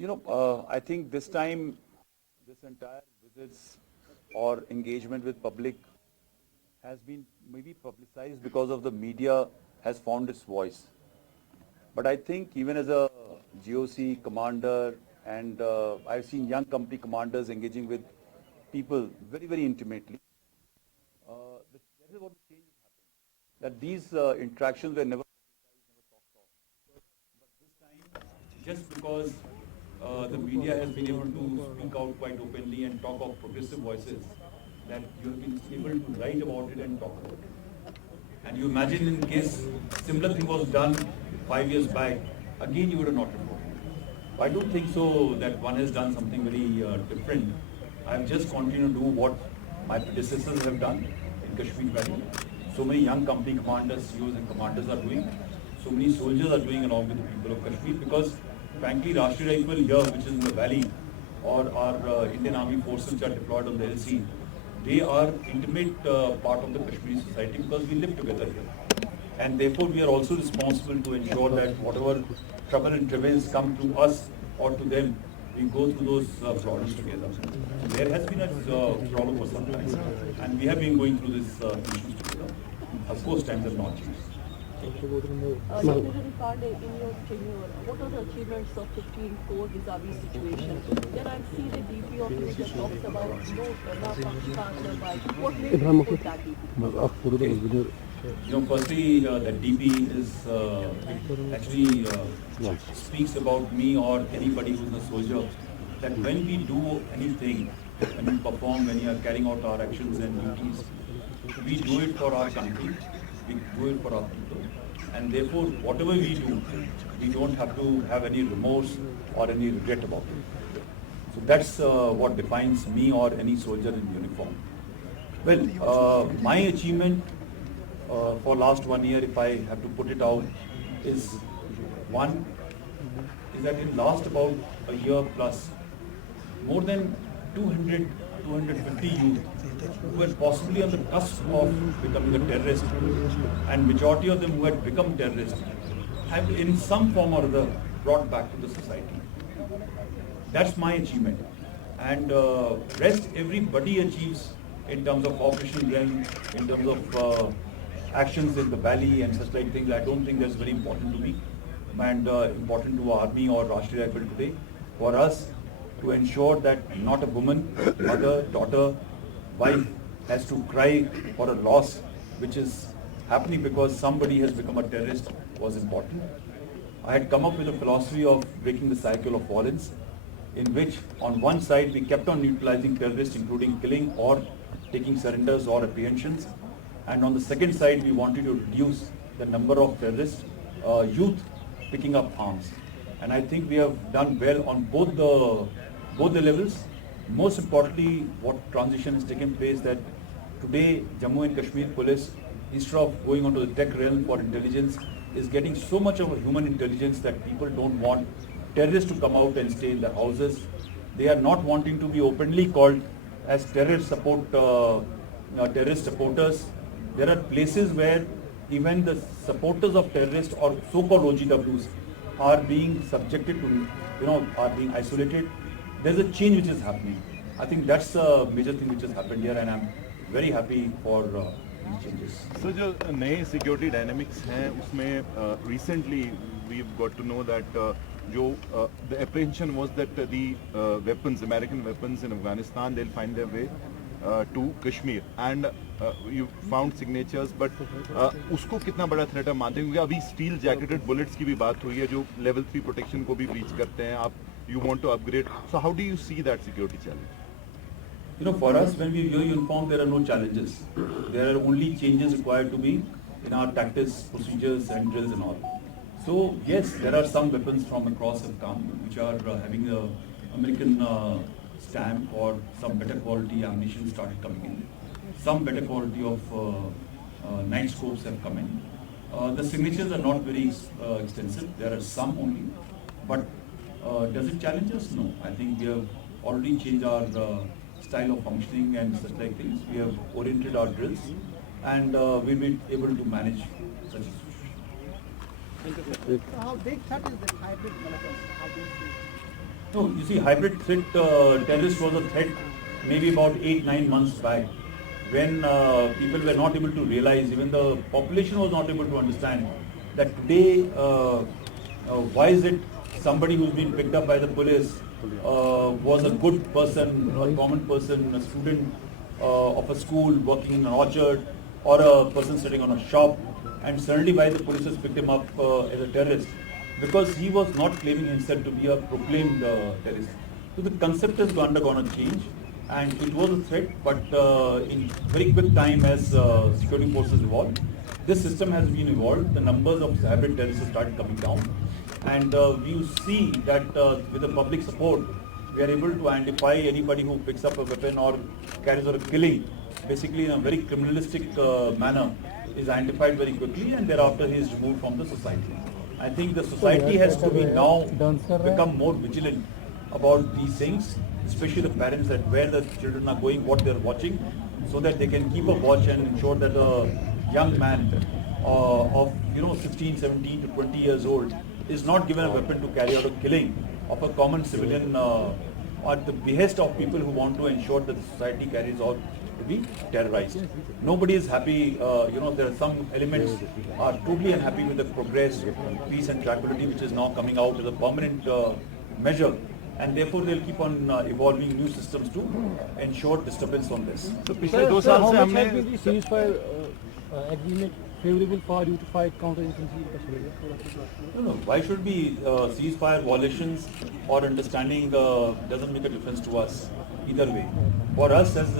I think this time, this entire visits or engagement with public has been maybe publicized because of the media has found its voice. But I think even as a GoC commander, and I've seen young company commanders engaging with people very, very intimately. That is what the change has happened. That these interactions were never just because the media has been able to speak out quite openly and talk of progressive voices, that you have been able to write about it and talk about it. And you imagine in case similar thing was done 5 years back, again you would have not reported. I don't think so that one has done something very different. I've just continued to do what my predecessors have done in Kashmir Valley. So many young company commanders, CEOs and commanders are doing. So many soldiers are doing along with the people of Kashmir, because frankly Rashtriya Rifle here, which is in the valley, or our Indian Army forces which are deployed on the LC, they are intimate part of the Kashmiri society because we live together here. And therefore we are also responsible to ensure that whatever trouble and travails come to us or to them, we go through those problems together. So there has been a problem for some time, and we have been going through these issues together. Of course, times have not changed. Secretary Pandey, in your tenure, what are the achievements of 15 core vis-a-vis situation? Then I see the DP of you that talks about no Pakistan survive. What made you put that DP? Firstly, that DP is actually speaks about me or anybody who's a soldier, that when we do anything, when we perform, when we are carrying out our actions and duties, we do it for our country, we do it for our people. And therefore, whatever we do, we don't have to have any remorse or any regret about it. So that's what defines me or any soldier in uniform. Well, my achievement for last 1 year, if I have to put it out, is that in last about a year plus, more than 200, 250 youth who were possibly on the cusp of becoming a terrorist, and majority of them who had become terrorists, have in some form or other brought back to the society. That's my achievement. And rest everybody achieves in terms of operational realm, in terms of actions in the valley and such like things. I don't think that's very important to me and important to Army or Rashtriya Rifle today. For us to ensure that not a woman, mother, daughter, wife has to cry for a loss which is happening because somebody has become a terrorist was important. I had come up with a philosophy of breaking the cycle of violence, in which on one side we kept on neutralizing terrorists, including killing or taking surrenders or apprehensions, and on the second side we wanted to reduce the number of terrorists, youth picking up arms. And I think we have done well on both the levels. Most importantly, what transition has taken place, that today Jammu and Kashmir Police, instead of going onto the tech realm for intelligence, is getting so much of a human intelligence that people don't want terrorists to come out and stay in their houses. They are not wanting to be openly called as terrorist supporters. There are places where even the supporters of terrorists or so-called OGWs are being subjected to, are being isolated. There's a change which is happening. I think that's a major thing which has happened here, and I'm very happy for these changes. So, जो नए security dynamics हैं, उसमें recently we've got to know that the apprehension was that the weapons, American weapons in Afghanistan, they'll find their way to Kashmir, and you found signatures, but उसको कितना बड़ा threat आप मानते हैं? क्योंकि अभी steel jacketed bullets की भी बात हुई है जो level 3 protection को भी breach करते हैं. You want to upgrade. So how do you see that security challenge? For us, when we wear uniform, there are no challenges. There are only changes required to be in our tactics, procedures, and drills and all. So yes, there are some weapons from across have come which are having a American stamp, or some better quality ammunition started coming in. Some better quality of night scopes have come in. The signatures are not very extensive. There are some only, but does it challenge us? No. I think we have already changed our style of functioning and such like things. We have oriented our drills, and we'll be able to manage such a situation. So how big threat is the hybrid militants? How do you see? No, you see, hybrid threat terrorist was a threat maybe about 8-9 months back, when people were not able to realize, even the population was not able to understand that today, why is it somebody who's been picked up by the police was a good person, a common person, a student of a school working in an orchard, or a person sitting on a shop, and suddenly why the police has picked him up as a terrorist? Because he was not claiming himself to be a proclaimed terrorist. So the concept has undergone a change, and it was a threat, but in very quick time as security forces evolved, this system has been evolved, the numbers of hybrid terrorists have started coming down, and we see that with the public support, we are able to identify anybody who picks up a weapon or carries out a killing, basically in a very criminalistic manner, is identified very quickly, and thereafter he is removed from the society. I think the society has to be now become more vigilant about these things, especially the parents, that where the children are going, what they are watching, so that they can keep a watch and ensure that a young man of 16, 17 to 20 years old is not given a weapon to carry out a killing of a common civilian at the behest of people who want to ensure that the society carries out to be terrorized. Nobody is happy, there are some elements are totally unhappy with the progress, peace and tranquility which is now coming out as a permanent measure, and therefore they'll keep on evolving new systems to ensure disturbance on this. तो पिछले 2 साल से हमने agreement favorable for you to fight counterinsurgency in Kashmir? No. Why should be ceasefire violations or understanding doesn't make a difference to us either way. For us as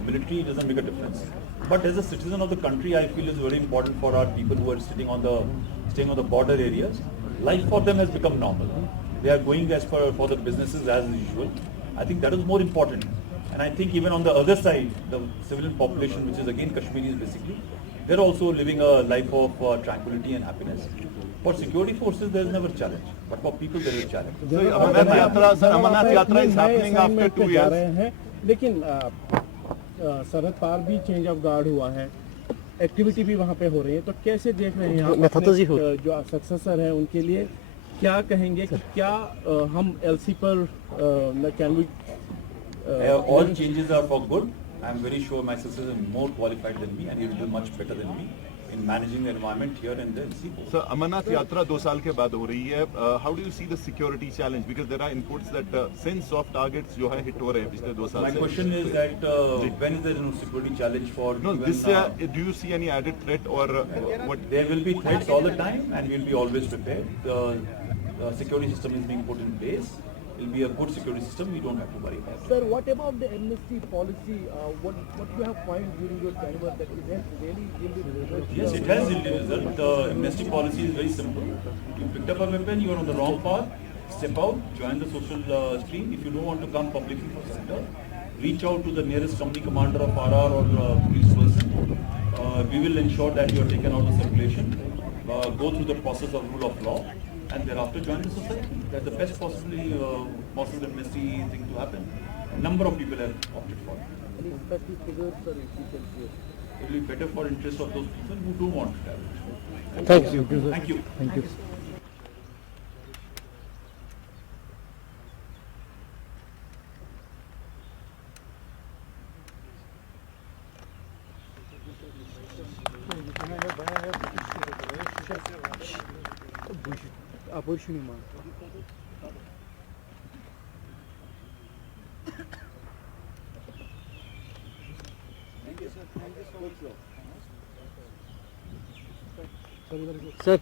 military, it doesn't make a difference. But as a citizen of the country, I feel it's very important for our people who are staying on the border areas. Life for them has become normal. They are going as for the businesses as usual. I think that is more important. And I think even on the other side, the civilian population, which is again Kashmiris basically, they're also living a life of tranquility and happiness. For security forces, there is never a challenge. But for people, there is a challenge. So Amarnath Yatra is happening after 2 years. लेकिन सरहद पार भी change of guard हुआ है, activity भी वहाँ पे हो रही है, तो कैसे देख रहे हैं आप जो सक्सेसर हैं उनके लिए क्या कहेंगे कि क्या हम एलसी पर can we all changes are for good. I am very sure my successor is more qualified than me and he will do much better than me in managing the environment here and there. So Amarnath Yatra 2 साल के बाद हो रही है. How do you see the security challenge? Because there are inputs that since soft targets जो है hit हो रहे हैं पिछले 2 साल से. My question is that when is there no security challenge for? No, this do you see any added threat or what? There will be threats all the time, and we will be always prepared. The security system is being put in place. It will be a good security system. We don't have to worry about it. Sir, what about the amnesty policy? What you have found during your tenure that it has really yielded results? Yes, it has yielded result. The amnesty policy is very simple. You picked up a weapon, you are on the wrong path, step out, join the social stream. If you don't want to come publicly for shelter, reach out to the nearest company commander of RR or police person. We will ensure that you are taken out of circulation. Go through the process of rule of law, and thereafter join the society. That's the best possible amnesty thing to happen. A number of people have opted for it. Any specific figures, sir, if you can share? It will be better for interest of those people who don't want to have it. Thank you. Thank you. Thank you. Sir,